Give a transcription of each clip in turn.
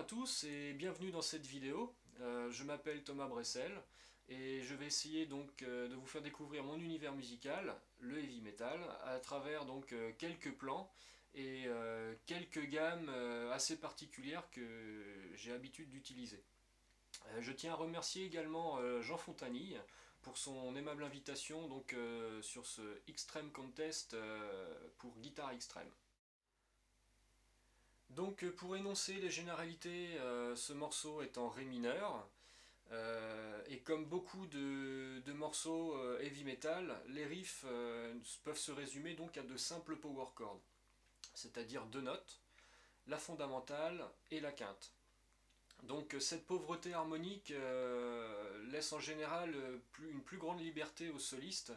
à tous et bienvenue dans cette vidéo. Je m'appelle Thomas Bressel et je vais essayer donc de vous faire découvrir mon univers musical, le heavy metal, à travers donc quelques plans et quelques gammes assez particulières que j'ai l'habitude d'utiliser. Je tiens à remercier également Jean Fontanille pour son aimable invitation donc, sur ce Extreme Contest pour guitare extrême. Donc pour énoncer les généralités, ce morceau est en ré mineur, et comme beaucoup de morceaux heavy metal, les riffs peuvent se résumer donc à de simples power chords, c'est-à-dire deux notes, la fondamentale et la quinte. Donc cette pauvreté harmonique laisse en général une plus grande liberté aux solistes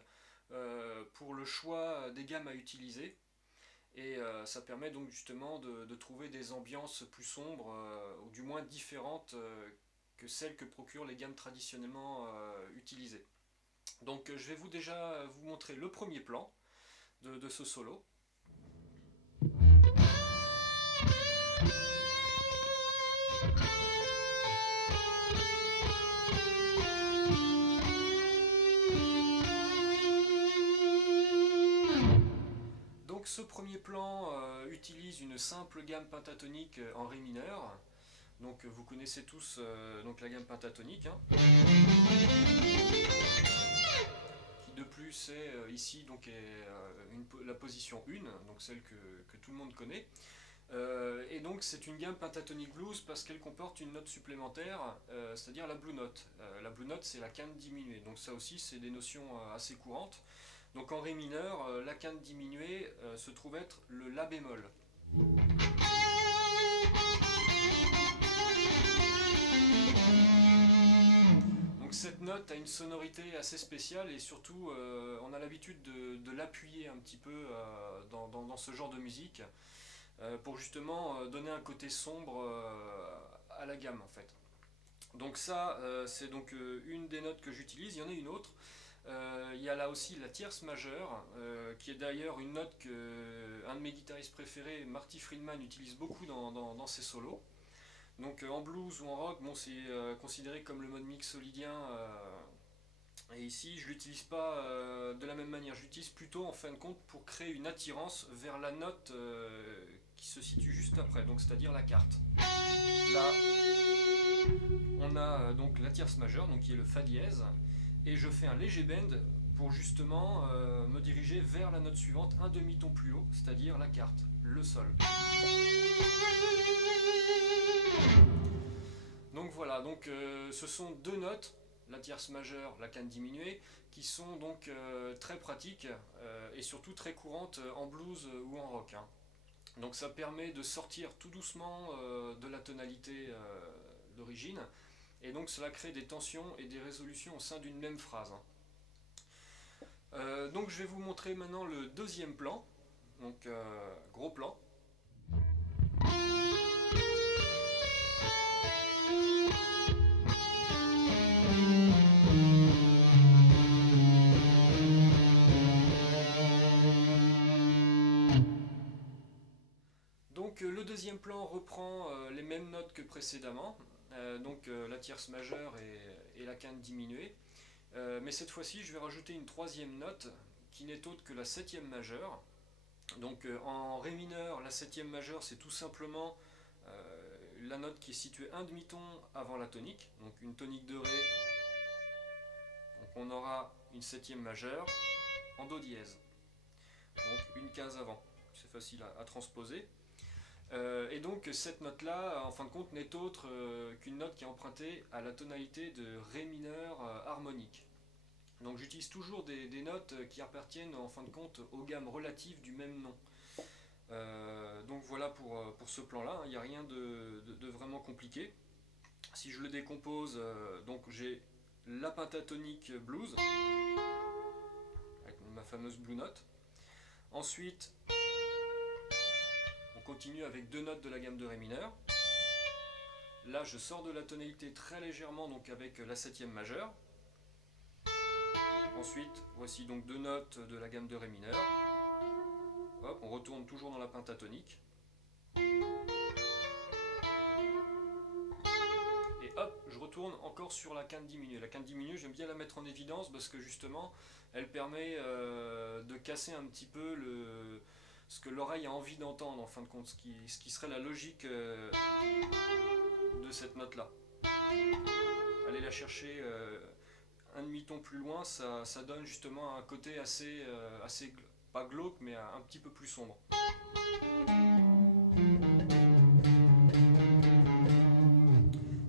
pour le choix des gammes à utiliser. Et ça permet donc justement de trouver des ambiances plus sombres, ou du moins différentes que celles que procurent les gammes traditionnellement utilisées. Donc je vais déjà vous montrer le premier plan de ce solo. Donc ce premier plan utilise une simple gamme pentatonique en ré mineur. Donc vous connaissez tous donc la gamme pentatonique, hein, qui de plus est ici donc est, la position 1, donc celle que tout le monde connaît. Et donc c'est une gamme pentatonique blues parce qu'elle comporte une note supplémentaire, c'est-à-dire la blue note. La blue note, c'est la quinte diminuée, donc ça aussi c'est des notions assez courantes. Donc en ré mineur, la quinte diminuée se trouve être le la bémol. Donc cette note a une sonorité assez spéciale et surtout on a l'habitude de l'appuyer un petit peu dans ce genre de musique pour justement donner un côté sombre à la gamme en fait. Donc ça c'est donc une des notes que j'utilise. Il y en a une autre. Il y a là aussi la tierce majeure, qui est d'ailleurs une note que un de mes guitaristes préférés, Marty Friedman, utilise beaucoup dans ses solos. Donc en blues ou en rock, bon, c'est considéré comme le mode mixolydien, et ici je l'utilise pas de la même manière, je l'utilise plutôt en fin de compte pour créer une attirance vers la note qui se situe juste après, donc c'est-à-dire la quarte. Là, on a donc la tierce majeure, donc qui est le fa dièse, et je fais un léger bend pour justement me diriger vers la note suivante, un demi-ton plus haut, c'est-à-dire la quarte, le sol. Donc voilà, donc ce sont deux notes, la tierce majeure, la quinte diminuée, qui sont donc très pratiques et surtout très courantes en blues ou en rock, hein. Donc ça permet de sortir tout doucement de la tonalité d'origine, et donc cela crée des tensions et des résolutions au sein d'une même phrase, hein. Donc je vais vous montrer maintenant le deuxième plan, donc gros plan. Donc le deuxième plan reprend les mêmes notes que précédemment, donc la tierce majeure et la quinte diminuée, mais cette fois-ci je vais rajouter une troisième note qui n'est autre que la septième majeure. Donc en ré mineur, la septième majeure c'est tout simplement la note qui est située un demi-ton avant la tonique, donc une tonique de ré, donc on aura une septième majeure en do dièse, donc une case avant, c'est facile à transposer. Et donc cette note-là, en fin de compte, n'est autre qu'une note qui est empruntée à la tonalité de ré mineur harmonique. Donc j'utilise toujours des notes qui appartiennent en fin de compte aux gammes relatives du même nom. Donc voilà pour ce plan-là, hein, il n'y a rien de vraiment compliqué. Si je le décompose, donc j'ai la pentatonique blues, avec ma fameuse blue note. Ensuite, on continue avec deux notes de la gamme de ré mineur. Là, je sors de la tonalité très légèrement, donc avec la septième majeure. Ensuite, voici donc deux notes de la gamme de ré mineur. Hop, on retourne toujours dans la pentatonique. retourne encore sur la quinte diminuée. La quinte diminuée, j'aime bien la mettre en évidence parce que justement, elle permet de casser un petit peu ce que l'oreille a envie d'entendre, en fin de compte, ce qui serait la logique de cette note-là. Aller la chercher un demi-ton plus loin, ça donne justement un côté assez pas glauque, mais un petit peu plus sombre.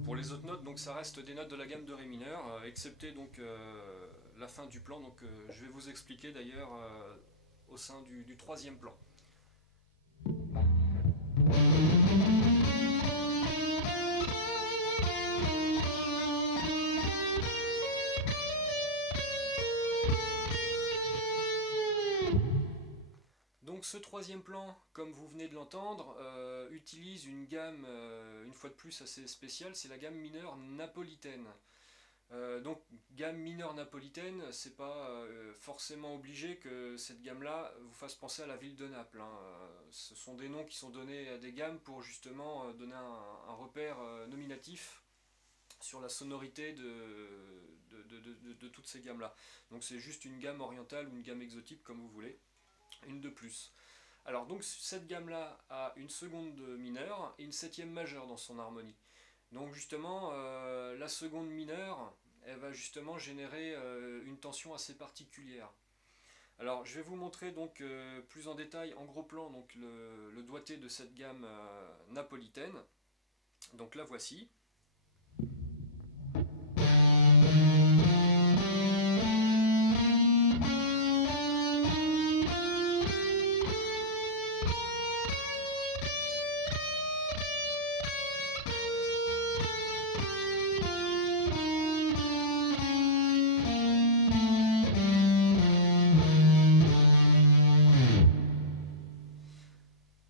Pour les autres notes, donc ça reste des notes de la gamme de Ré mineur, excepté donc la fin du plan. Donc je vais vous expliquer d'ailleurs au sein du troisième plan. Donc ce troisième plan, comme vous venez de l'entendre, utilise une gamme, une fois de plus, assez spéciale, c'est la gamme mineure napolitaine. Donc gamme mineure napolitaine, c'est pas forcément obligé que cette gamme-là vous fasse penser à la ville de Naples. Hein. Ce sont des noms qui sont donnés à des gammes pour justement donner un repère nominatif sur la sonorité de toutes ces gammes-là. Donc c'est juste une gamme orientale ou une gamme exotique comme vous voulez, une de plus. Alors donc cette gamme-là a une seconde mineure et une septième majeure dans son harmonie. Donc justement, la seconde mineure, elle va justement générer une tension assez particulière. Alors je vais vous montrer donc plus en détail, en gros plan, donc le doigté de cette gamme napolitaine. Donc la voici.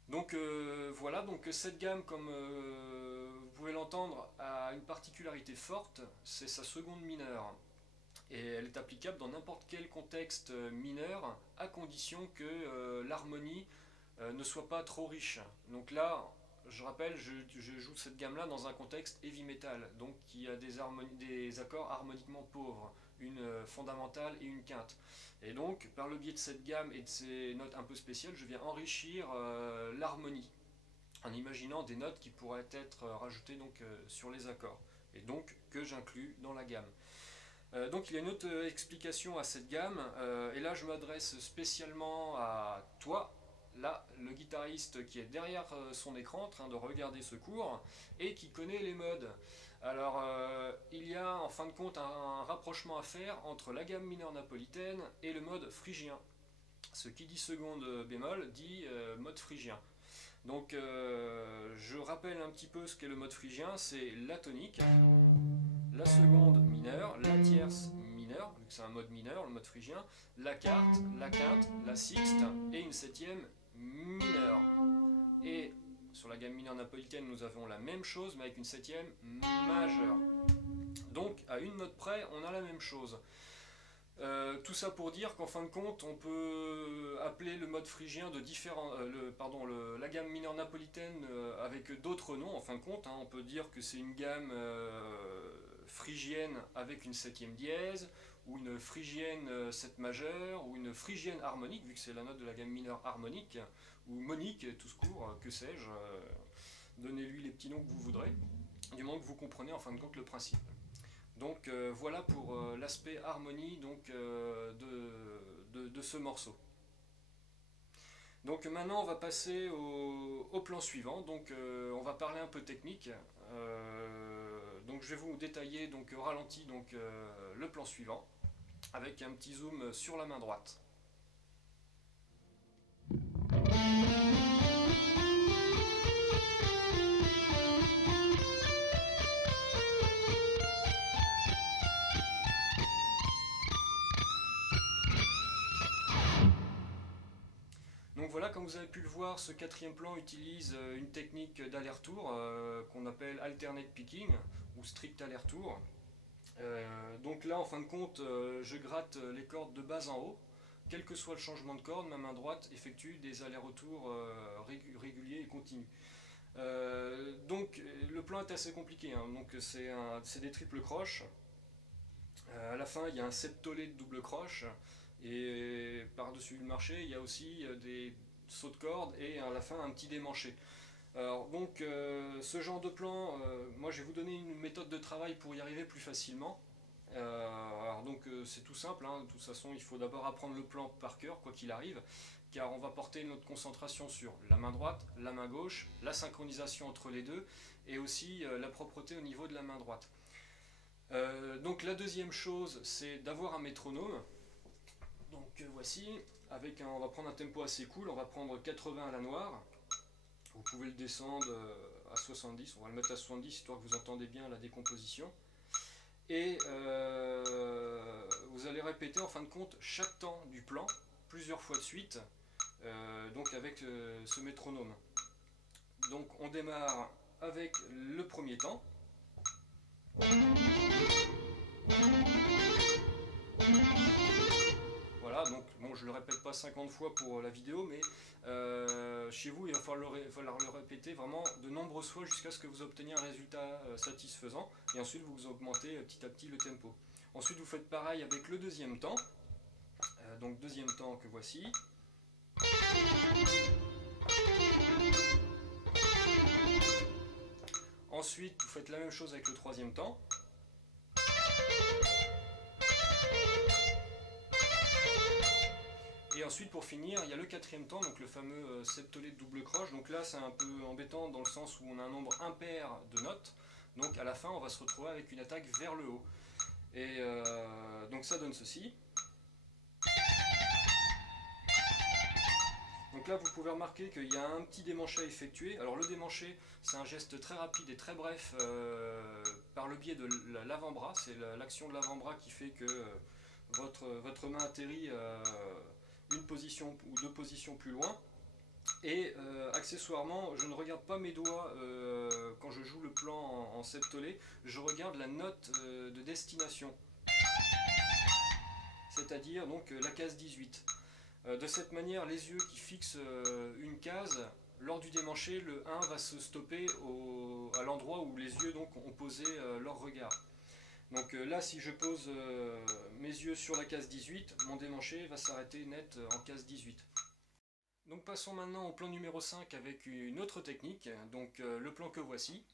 Donc voilà, donc cette gamme, comme vous pouvez l'entendre, a une particularité forte, c'est sa seconde mineure. Et elle est applicable dans n'importe quel contexte mineur, à condition que l'harmonie ne soit pas trop riche. Donc là, je rappelle, je joue cette gamme-là dans un contexte heavy metal, donc qui a des accords harmoniquement pauvres, une fondamentale et une quinte. Et donc, par le biais de cette gamme et de ces notes un peu spéciales, je viens enrichir l'harmonie, en imaginant des notes qui pourraient être rajoutées donc, sur les accords, et donc que j'inclus dans la gamme. Donc il y a une autre explication à cette gamme, et là je m'adresse spécialement à toi, là, le guitariste qui est derrière son écran en train de regarder ce cours et qui connaît les modes. Alors il y a en fin de compte un rapprochement à faire entre la gamme mineure napolitaine et le mode phrygien. Ce qui dit seconde bémol dit mode phrygien. Donc je rappelle un petit peu ce qu'est le mode phrygien, c'est la tonique, la seconde mineure, la tierce mineure, vu que c'est un mode mineur, le mode phrygien, la quarte, la quinte, la sixte et une septième mineure. Et sur la gamme mineure napolitaine, nous avons la même chose, mais avec une septième majeure. Donc, à une note près, on a la même chose. Tout ça pour dire qu'en fin de compte, on peut appeler le mode phrygien de différents, la gamme mineure napolitaine avec d'autres noms. En fin de compte, hein, on peut dire que c'est une gamme phrygienne avec une septième dièse, ou une phrygienne 7 majeure, ou une phrygienne harmonique, vu que c'est la note de la gamme mineure harmonique, ou monique, tout ce court, que sais-je. Donnez-lui les petits noms que vous voudrez, du moment que vous comprenez en fin de compte le principe. Donc voilà pour l'aspect harmonie donc, de ce morceau. Donc maintenant on va passer au plan suivant, donc on va parler un peu technique. Donc je vais vous détailler donc, au ralenti donc, le plan suivant, avec un petit zoom sur la main droite. Donc voilà, comme vous avez pu le voir, ce quatrième plan utilise une technique d'aller-retour qu'on appelle alternate picking ou strict aller-retour. Donc là, en fin de compte, je gratte les cordes de bas en haut. Quel que soit le changement de corde, ma main droite effectue des allers-retours réguliers et continus. Donc le plan est assez compliqué, hein. Donc c'est des triples croches. À la fin il y a un septolé de double croche et par-dessus le marché il y a aussi des sauts de corde et à la fin un petit démanché. Alors donc ce genre de plan, moi je vais vous donner une méthode de travail pour y arriver plus facilement. Alors donc c'est tout simple, hein. De toute façon il faut d'abord apprendre le plan par cœur quoi qu'il arrive, car on va porter notre concentration sur la main droite, la main gauche, la synchronisation entre les deux et aussi la propreté au niveau de la main droite. Donc la deuxième chose c'est d'avoir un métronome. Donc voici, on va prendre un tempo assez cool, on va prendre 80 à la noire. Vous pouvez le descendre à 70, on va le mettre à 70 histoire que vous entendez bien la décomposition. Et vous allez répéter en fin de compte chaque temps du plan plusieurs fois de suite, donc avec ce métronome. Donc on démarre avec le premier temps. Voilà, donc bon, je le répète pas 50 fois pour la vidéo, mais chez vous, il va falloir le répéter vraiment de nombreuses fois jusqu'à ce que vous obteniez un résultat satisfaisant. Et ensuite, vous augmentez petit à petit le tempo. Ensuite, vous faites pareil avec le deuxième temps. Donc deuxième temps que voici. Ensuite, vous faites la même chose avec le troisième temps. Et ensuite, pour finir, il y a le quatrième temps, donc le fameux septolé de double croche. Donc là, c'est un peu embêtant dans le sens où on a un nombre impair de notes. Donc à la fin, on va se retrouver avec une attaque vers le haut. Et donc ça donne ceci. Donc là, vous pouvez remarquer qu'il y a un petit démanché à effectuer. Alors le démanché, c'est un geste très rapide et très bref par le biais de l'avant-bras. C'est l'action de l'avant-bras qui fait que votre main atterrit une position ou deux positions plus loin. Et accessoirement, je ne regarde pas mes doigts quand je joue le plan en septolé, je regarde la note de destination, c'est-à-dire donc la case 18. De cette manière, les yeux qui fixent une case, lors du démanché, le 1 va se stopper à l'endroit où les yeux donc, ont posé leur regard. Donc là, si je pose mes yeux sur la case 18, mon démanché va s'arrêter net en case 18. Donc passons maintenant au plan numéro 5 avec une autre technique, donc le plan que voici.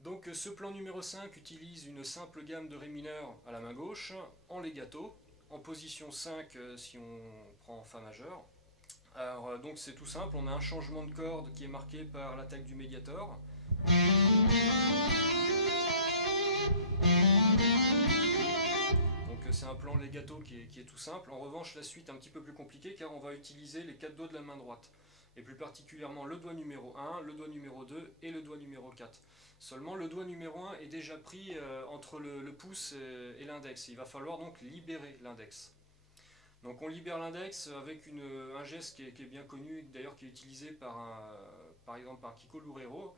Donc ce plan numéro 5 utilise une simple gamme de ré mineur à la main gauche, en legato, en position 5 si on prend en fa majeur. Alors donc c'est tout simple, on a un changement de corde qui est marqué par l'attaque du médiator. Donc c'est un plan legato qui est tout simple. En revanche la suite est un petit peu plus compliquée car on va utiliser les 4 doigts de la main droite. Et plus particulièrement le doigt numéro 1, le doigt numéro 2 et le doigt numéro 4. Seulement le doigt numéro 1 est déjà pris entre le pouce et l'index. Il va falloir donc libérer l'index. Donc on libère l'index avec un geste qui est bien connu, d'ailleurs qui est utilisé par exemple par Kiko Loureiro,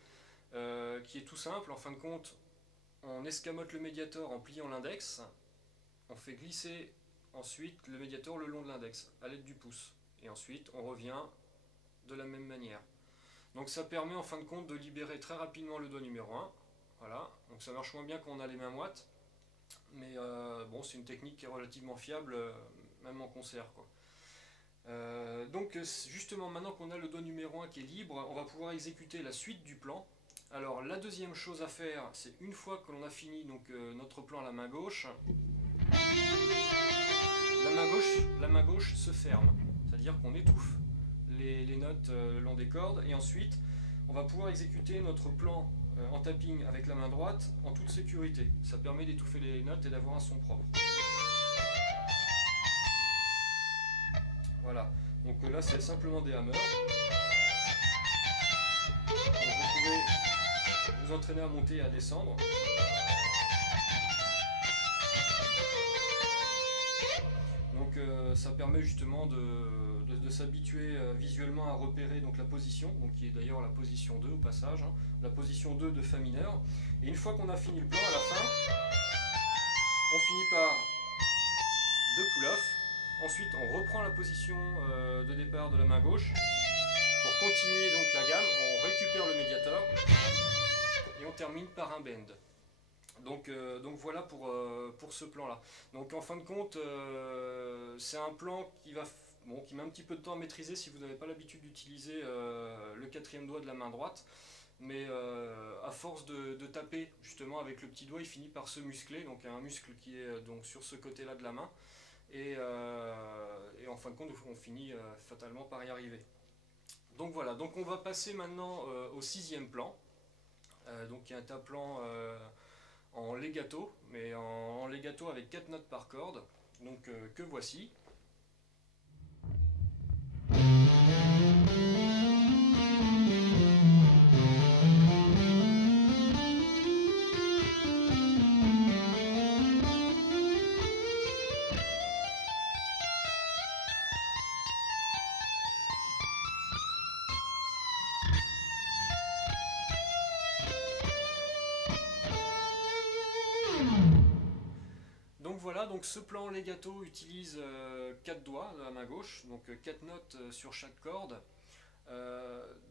qui est tout simple. En fin de compte, on escamote le médiator en pliant l'index, on fait glisser ensuite le médiator le long de l'index à l'aide du pouce. Et ensuite on revient de la même manière. Donc ça permet en fin de compte de libérer très rapidement le doigt numéro 1. Voilà, donc ça marche moins bien quand on a les mains moites, mais bon, c'est une technique qui est relativement fiable, même en concert, quoi. Donc justement, maintenant qu'on a le doigt numéro 1 qui est libre, on va pouvoir exécuter la suite du plan. Alors la deuxième chose à faire, c'est une fois que l'on a fini donc, notre plan à la main gauche, la main gauche se ferme, c'est-à-dire qu'on étouffe les notes le long des cordes, et ensuite on va pouvoir exécuter notre plan en tapping avec la main droite en toute sécurité. Ça permet d'étouffer les notes et d'avoir un son propre. Voilà, donc là c'est simplement des hammers. Donc, vous pouvez vous entraîner à monter et à descendre. Donc ça permet justement de s'habituer visuellement à repérer donc, la position, donc, qui est d'ailleurs la position 2 au passage, hein, la position 2 de Fa mineur. Et une fois qu'on a fini le plan, à la fin, on finit par 2 pull-offs. Ensuite, on reprend la position de départ de la main gauche. Pour continuer donc la gamme, on récupère le médiator et on termine par un bend. Donc voilà pour ce plan-là. Donc en fin de compte, c'est un plan qui met un petit peu de temps à maîtriser si vous n'avez pas l'habitude d'utiliser le quatrième doigt de la main droite. Mais à force de taper justement avec le petit doigt, il finit par se muscler. Donc il y a un muscle qui est donc sur ce côté-là de la main. Et en fin de compte, on finit fatalement par y arriver. Donc voilà, donc on va passer maintenant au sixième plan. Donc il y a un plan en legato, mais en legato avec 4 notes par corde, donc que voici. Donc voilà, donc ce plan legato utilise 4 doigts de la main gauche, donc 4 notes sur chaque corde.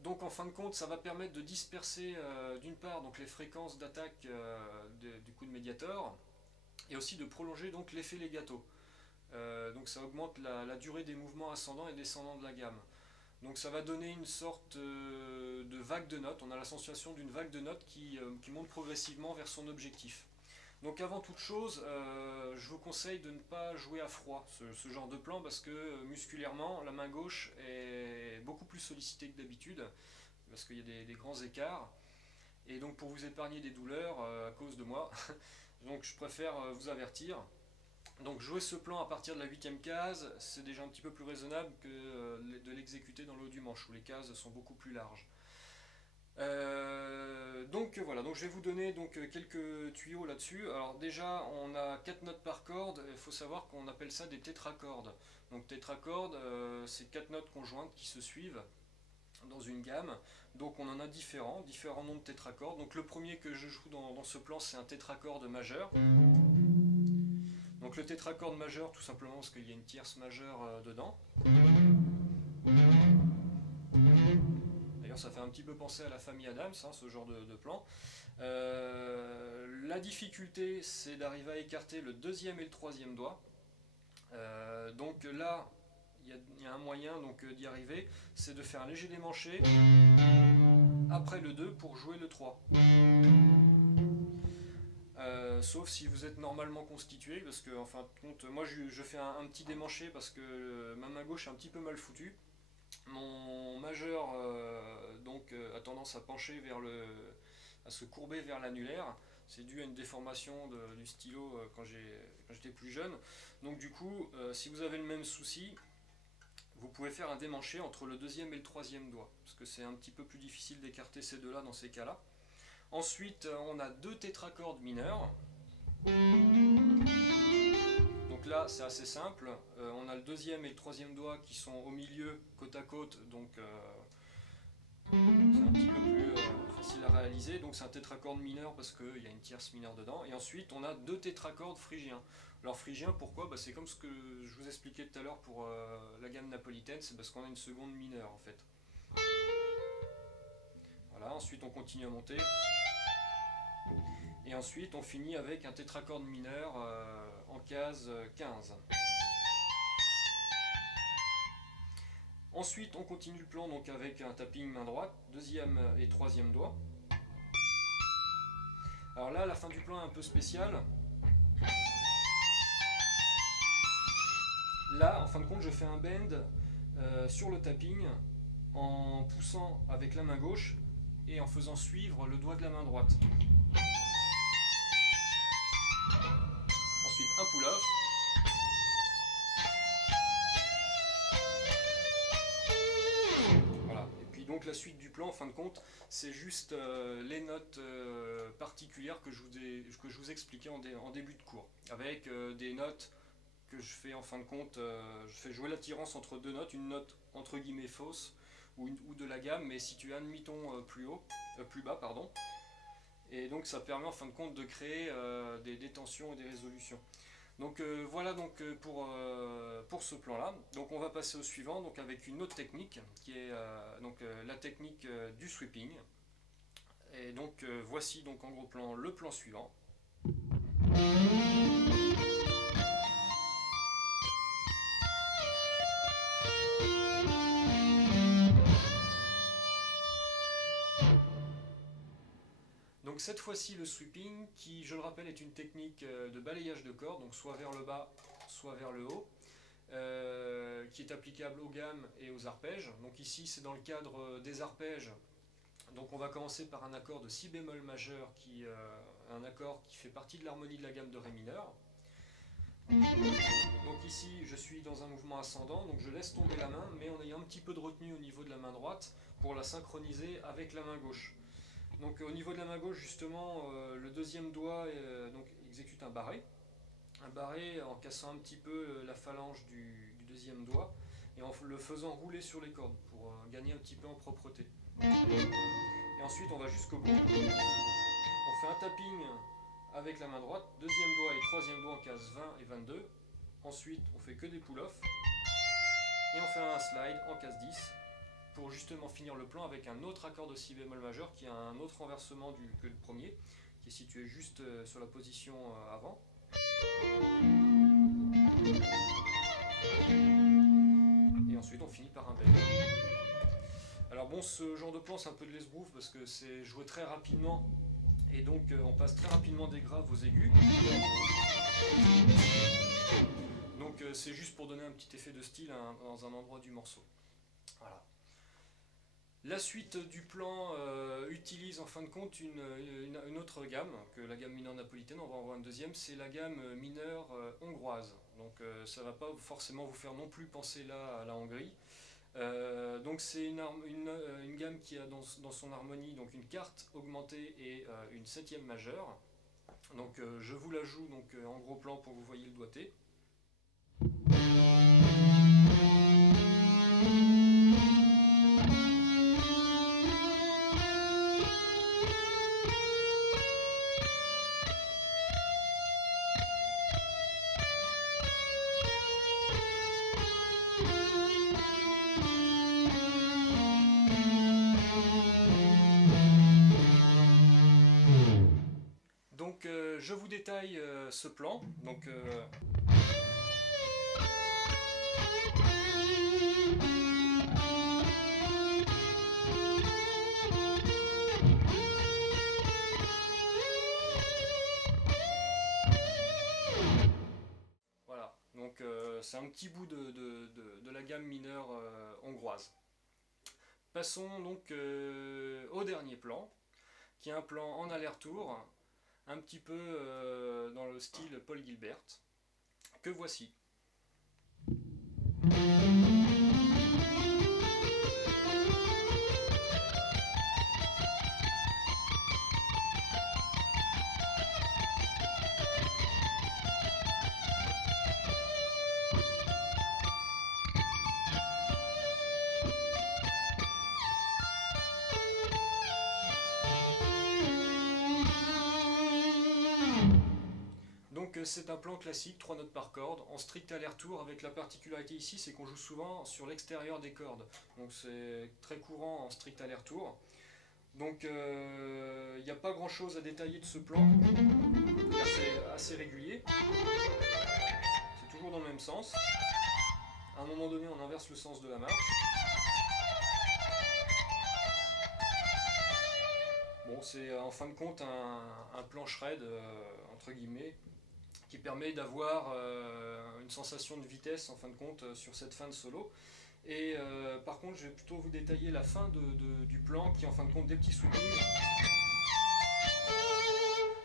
Donc en fin de compte, ça va permettre de disperser d'une part donc, les fréquences d'attaque du coup de médiator et aussi de prolonger donc l'effet legato. Donc ça augmente la durée des mouvements ascendants et descendants de la gamme. Donc ça va donner une sorte de vague de notes. On a la sensation d'une vague de notes qui monte progressivement vers son objectif. Donc avant toute chose, je vous conseille de ne pas jouer à froid ce genre de plan parce que musculairement, la main gauche est beaucoup plus sollicitée que d'habitude parce qu'il y a des grands écarts. Et donc pour vous épargner des douleurs à cause de moi, donc je préfère vous avertir. Donc jouer ce plan à partir de la 8e case, c'est déjà un petit peu plus raisonnable que de l'exécuter dans le haut du manche où les cases sont beaucoup plus larges. Donc voilà, donc je vais vous donner donc, quelques tuyaux là-dessus. Alors déjà, on a 4 notes par corde, il faut savoir qu'on appelle ça des tétracordes. Donc tétracordes, c'est 4 notes conjointes qui se suivent dans une gamme. Donc on en a différents noms de tétracordes. Donc le premier que je joue dans ce plan, c'est un tétracorde majeur. Donc le tétracorde majeur, tout simplement parce qu'il y a une tierce majeure dedans. D'ailleurs, ça fait un petit peu penser à la famille Adams, hein, ce genre de plan. La difficulté, c'est d'arriver à écarter le deuxième et le troisième doigt. Donc là, il y a un moyen d'y arriver, c'est de faire un léger démanché après le 2 pour jouer le 3. Sauf si vous êtes normalement constitué, parce que en fin de compte, moi je fais un petit démanché parce que ma main gauche est un petit peu mal foutue. Mon majeur a tendance à pencher à se courber vers l'annulaire. C'est dû à une déformation du stylo quand j'étais plus jeune. Donc du coup, si vous avez le même souci, vous pouvez faire un démanché entre le deuxième et le troisième doigt, parce que c'est un petit peu plus difficile d'écarter ces deux-là dans ces cas-là. Ensuite, on a 2 tétracordes mineurs. Donc là, c'est assez simple. On a le deuxième et le troisième doigt qui sont au milieu, côte à côte, donc c'est un petit peu plus facile à réaliser. Donc c'est un tétracorde mineur parce qu'il y a une tierce mineure dedans. Et ensuite, on a 2 tétracordes phrygiens. Alors phrygien, pourquoi? C'est comme ce que je vous expliquais tout à l'heure pour la gamme napolitaine, c'est parce qu'on a une seconde mineure en fait. Voilà, ensuite on continue à monter. Et ensuite on finit avec un tétracorde mineur en case 15. Ensuite on continue le plan donc avec un tapping main droite, deuxième et troisième doigt. Alors là la fin du plan est un peu spéciale. Là en fin de compte je fais un bend sur le tapping en poussant avec la main gauche et en faisant suivre le doigt de la main droite. Ensuite un pull-off. Voilà. Et puis donc la suite du plan en fin de compte c'est juste les notes particulières que je vous expliquais en début de cours. Avec des notes que je fais en fin de compte, je fais jouer l'attirance entre deux notes, une note entre guillemets fausse ou de la gamme, mais située un demi-ton plus bas, pardon. Et donc ça permet en fin de compte de créer des tensions et des résolutions. Donc voilà donc pour ce plan là. Donc on va passer au suivant, donc avec une autre technique qui est la technique du sweeping. Et donc voici donc en gros plan le plan suivant. Donc cette fois-ci le sweeping qui, je le rappelle, est une technique de balayage de cordes, donc soit vers le bas, soit vers le haut, qui est applicable aux gammes et aux arpèges. Donc ici c'est dans le cadre des arpèges. Donc on va commencer par un accord de si bémol majeur, un accord qui fait partie de l'harmonie de la gamme de ré mineur. Donc ici je suis dans un mouvement ascendant, donc je laisse tomber la main, mais en ayant un petit peu de retenue au niveau de la main droite pour la synchroniser avec la main gauche. Donc au niveau de la main gauche justement, le deuxième doigt donc, exécute un barré en cassant un petit peu la phalange du deuxième doigt et en le faisant rouler sur les cordes pour gagner un petit peu en propreté. Et ensuite on va jusqu'au bout, on fait un tapping avec la main droite, deuxième doigt et troisième doigt en case 20 et 22, ensuite on fait que des pull-off et on fait un slide en case 10 pour justement finir le plan avec un autre accord de si bémol majeur qui a un autre renversement que le premier, qui est situé juste sur la position avant. Et ensuite on finit par un bel. Alors bon, ce genre de plan c'est un peu de l'esbrouf parce que c'est joué très rapidement et donc on passe très rapidement des graves aux aigus. Donc c'est juste pour donner un petit effet de style dans un endroit du morceau. Voilà. La suite du plan utilise en fin de compte une autre gamme que la gamme mineure napolitaine. On va en voir une deuxième, c'est la gamme mineure hongroise. Donc ça ne va pas forcément vous faire non plus penser là à la Hongrie. Donc c'est une gamme qui a dans son harmonie donc une quarte augmentée et une septième majeure. Donc je vous la joue donc, en gros plan pour que vous voyez le doigté. Donc je vous détaille ce plan. Donc, voilà, donc c'est un petit bout de la gamme mineure hongroise. Passons donc au dernier plan, qui est un plan en aller-retour, un petit peu dans le style Paul Gilbert, que voici. C'est un plan classique, 3 notes par corde, en strict aller-retour, avec la particularité ici, c'est qu'on joue souvent sur l'extérieur des cordes. Donc c'est très courant en strict aller-retour. Donc il n'y a pas grand chose à détailler de ce plan, car c'est assez régulier. C'est toujours dans le même sens. À un moment donné, on inverse le sens de la marche. Bon, c'est en fin de compte un plan shred, entre guillemets, qui permet d'avoir une sensation de vitesse en fin de compte sur cette fin de solo. Et par contre je vais plutôt vous détailler la fin du plan qui est en fin de compte des petits sweepings.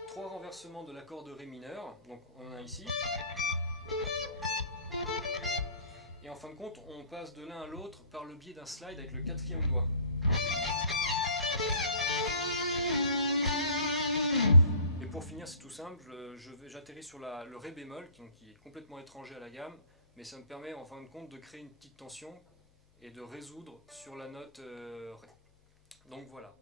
3 renversements de l'accord de ré mineur, donc on en a ici. Et en fin de compte on passe de l'un à l'autre par le biais d'un slide avec le 4e doigt. pour finir, c'est tout simple, j'atterris sur le Ré bémol, qui est complètement étranger à la gamme, mais ça me permet en fin de compte de créer une petite tension et de résoudre sur la note Ré. Donc voilà.